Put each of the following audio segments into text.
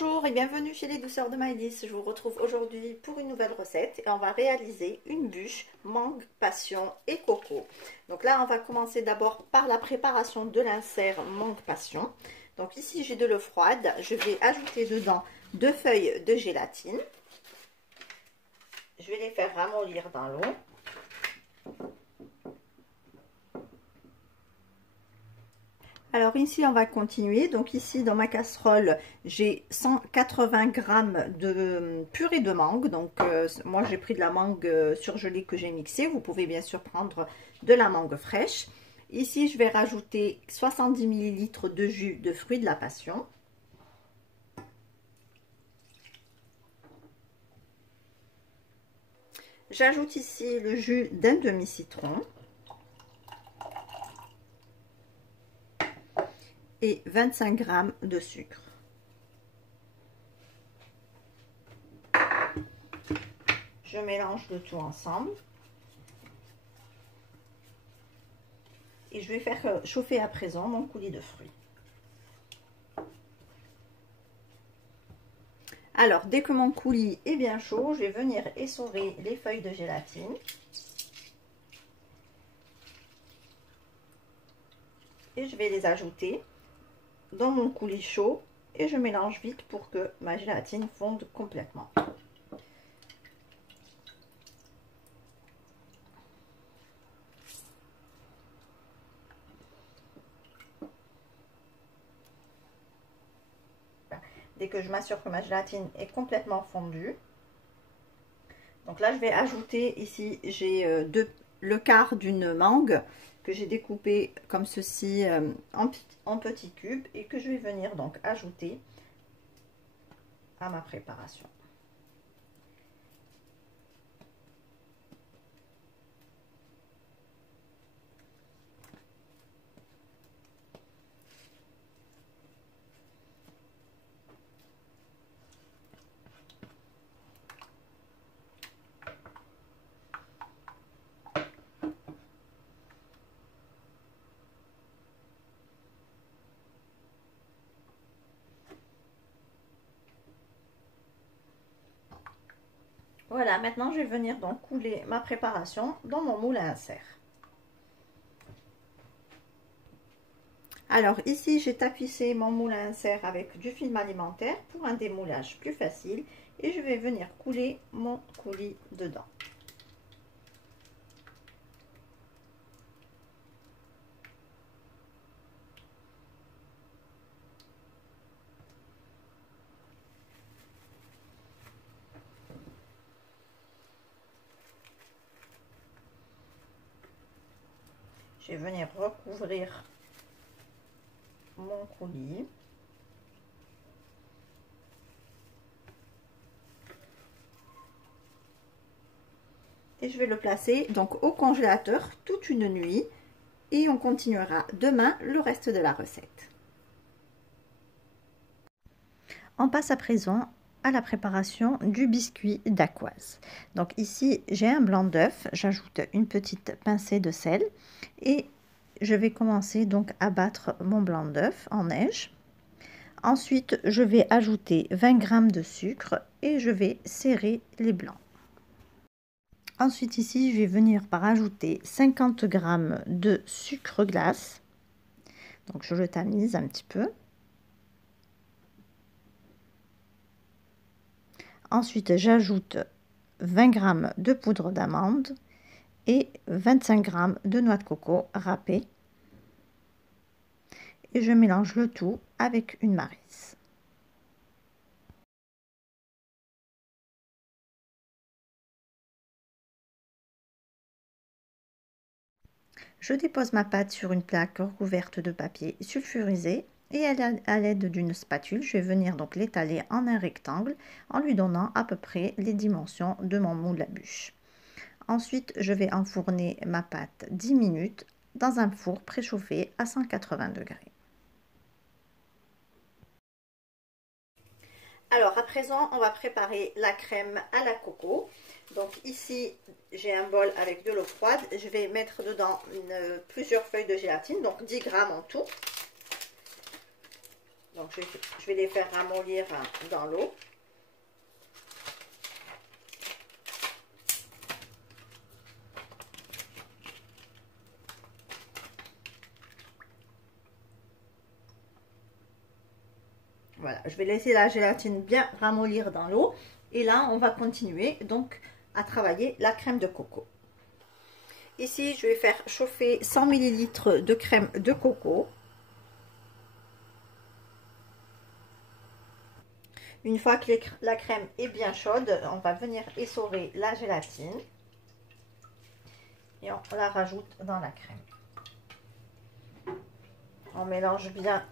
Bonjour et bienvenue chez les douceurs de Maëlys. Je vous retrouve aujourd'hui pour une nouvelle recette et on va réaliser une bûche mangue, passion et coco. Donc là on va commencer d'abord par la préparation de l'insert mangue passion. Donc ici j'ai de l'eau froide, je vais ajouter dedans 2 feuilles de gélatine. Je vais les faire ramollir dans l'eau. Alors ici on va continuer, donc ici dans ma casserole j'ai 180 g de purée de mangue, donc moi j'ai pris de la mangue surgelée que j'ai mixée, vous pouvez bien sûr prendre de la mangue fraîche. Ici je vais rajouter 70 ml de jus de fruits de la passion. J'ajoute ici le jus d'un demi-citron. Et 25 g de sucre. Je mélange le tout ensemble. Et je vais faire chauffer à présent mon coulis de fruits. Alors, dès que mon coulis est bien chaud, je vais venir essorer les feuilles de gélatine. Et je vais les ajouter dans mon coulis chaud et je mélange vite pour que ma gélatine fonde complètement. Dès que je m'assure que ma gélatine est complètement fondue, donc là je vais ajouter ici, j'ai le quart d'une mangue que j'ai découpé comme ceci en petits cubes et que je vais venir donc ajouter à ma préparation. Voilà, maintenant je vais venir donc couler ma préparation dans mon moule à insert. Alors ici j'ai tapissé mon moule à insert avec du film alimentaire pour un démoulage plus facile et je vais venir couler mon coulis dedans. Je vais venir recouvrir mon coulis. Et je vais le placer donc au congélateur toute une nuit et on continuera demain le reste de la recette. On passe à présent à la préparation du biscuit dacquoise. Donc ici j'ai un blanc d'œuf, j'ajoute une petite pincée de sel et je vais commencer donc à battre mon blanc d'œuf en neige. Ensuite je vais ajouter 20 g de sucre et je vais serrer les blancs. Ensuite ici je vais venir par ajouter 50 g de sucre glace, donc je le tamise un petit peu. Ensuite j'ajoute 20 g de poudre d'amande et 25 g de noix de coco râpée et je mélange le tout avec une maryse. Je dépose ma pâte sur une plaque recouverte de papier sulfurisé et à l'aide d'une spatule, je vais venir donc l'étaler en un rectangle en lui donnant à peu près les dimensions de mon moule à bûche. Ensuite, je vais enfourner ma pâte 10 minutes dans un four préchauffé à 180 degrés. Alors à présent, on va préparer la crème à la coco. Donc ici, j'ai un bol avec de l'eau froide. Je vais mettre dedans plusieurs feuilles de gélatine, donc 10 g en tout. Donc je vais les faire ramollir dans l'eau. Voilà, je vais laisser la gélatine bien ramollir dans l'eau. Et là, on va continuer donc à travailler la crème de coco. Ici, je vais faire chauffer 100 ml de crème de coco. Une fois que la crème est bien chaude, on va venir essorer la gélatine. Et on la rajoute dans la crème. On mélange bien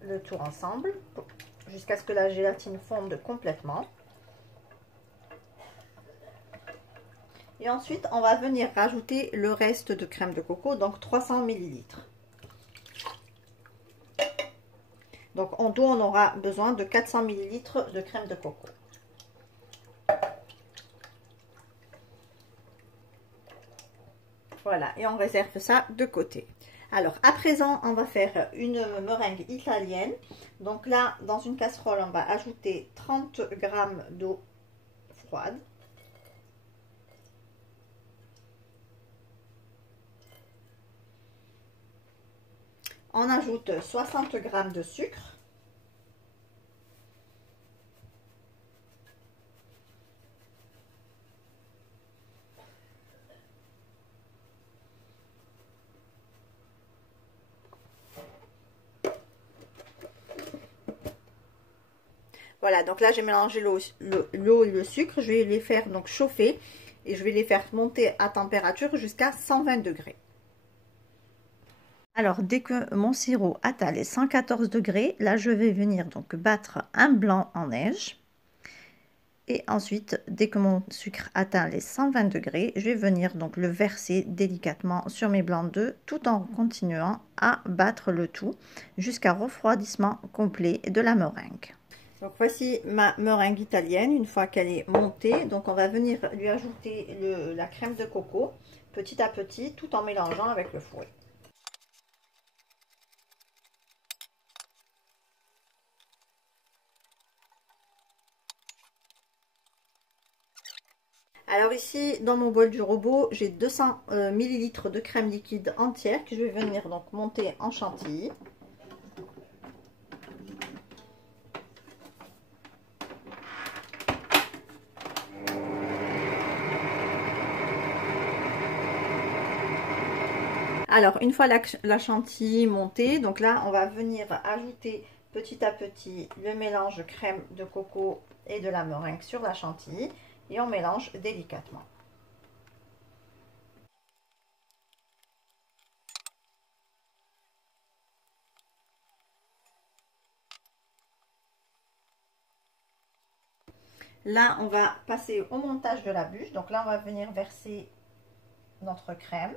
le tout ensemble jusqu'à ce que la gélatine fonde complètement. Et ensuite, on va venir rajouter le reste de crème de coco, donc 300 ml. Donc en tout, on aura besoin de 400 ml de crème de coco. Voilà, et on réserve ça de côté. Alors, à présent, on va faire une meringue italienne. Donc là, dans une casserole, on va ajouter 30 g d'eau froide. On ajoute 60 g de sucre. Voilà, donc là j'ai mélangé l'eau et le sucre. Je vais les faire donc chauffer et je vais les faire monter à température jusqu'à 120 degrés. Alors dès que mon sirop atteint les 114 degrés, là je vais venir donc battre un blanc en neige. Et ensuite, dès que mon sucre atteint les 120 degrés, je vais venir donc le verser délicatement sur mes blancs d'œufs tout en continuant à battre le tout jusqu'à refroidissement complet de la meringue. Donc voici ma meringue italienne une fois qu'elle est montée. Donc on va venir lui ajouter la crème de coco petit à petit tout en mélangeant avec le fouet. Alors ici, dans mon bol du robot, j'ai 200 ml de crème liquide entière que je vais venir donc monter en chantilly. Alors, une fois la chantilly montée, donc là, on va venir ajouter petit à petit le mélange crème de coco et de la meringue sur la chantilly et on mélange délicatement. Là, on va passer au montage de la bûche. Donc là, on va venir verser notre crème.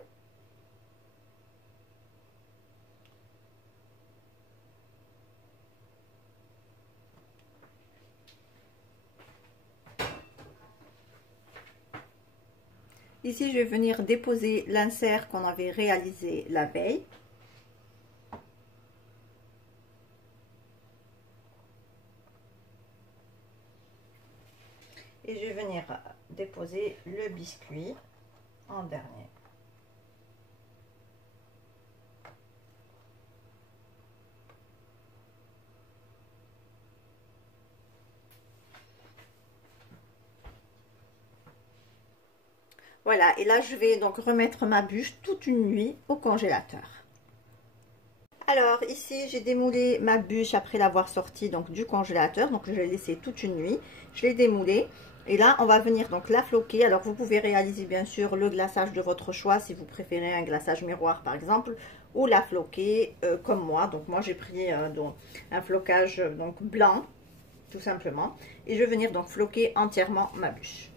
Ici, je vais venir déposer l'insert qu'on avait réalisé la veille. Et je vais venir déposer le biscuit en dernier. Voilà, et là je vais donc remettre ma bûche toute une nuit au congélateur. Alors ici j'ai démoulé ma bûche après l'avoir sortie donc du congélateur, donc je l'ai laissée toute une nuit. Je l'ai démoulée et là on va venir donc la floquer. Alors vous pouvez réaliser bien sûr le glaçage de votre choix si vous préférez un glaçage miroir par exemple, ou la floquer comme moi. Donc moi j'ai pris donc, un flocage donc blanc tout simplement et je vais venir donc floquer entièrement ma bûche.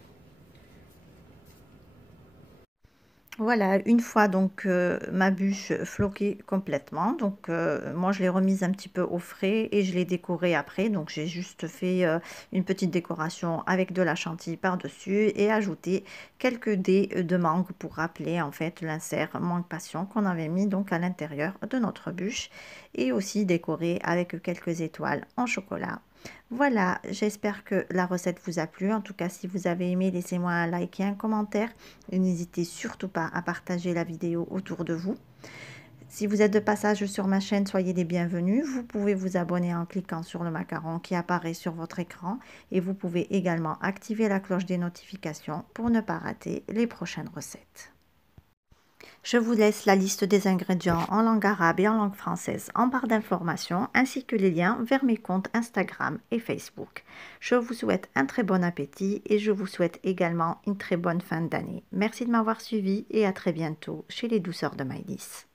Voilà, une fois donc ma bûche floquée complètement, donc moi je l'ai remise un petit peu au frais et je l'ai décorée après. Donc j'ai juste fait une petite décoration avec de la chantilly par-dessus et ajouté quelques dés de mangue pour rappeler en fait l'insert mangue passion qu'on avait mis donc à l'intérieur de notre bûche, et aussi décoré avec quelques étoiles en chocolat. Voilà, j'espère que la recette vous a plu. En tout cas, si vous avez aimé, laissez-moi un like et un commentaire. Et n'hésitez surtout pas à partager la vidéo autour de vous. Si vous êtes de passage sur ma chaîne, soyez les bienvenus. Vous pouvez vous abonner en cliquant sur le macaron qui apparaît sur votre écran. Et vous pouvez également activer la cloche des notifications pour ne pas rater les prochaines recettes. Je vous laisse la liste des ingrédients en langue arabe et en langue française en barre d'informations, ainsi que les liens vers mes comptes Instagram et Facebook. Je vous souhaite un très bon appétit et je vous souhaite également une très bonne fin d'année. Merci de m'avoir suivi et à très bientôt chez les Douceurs de Maïlis.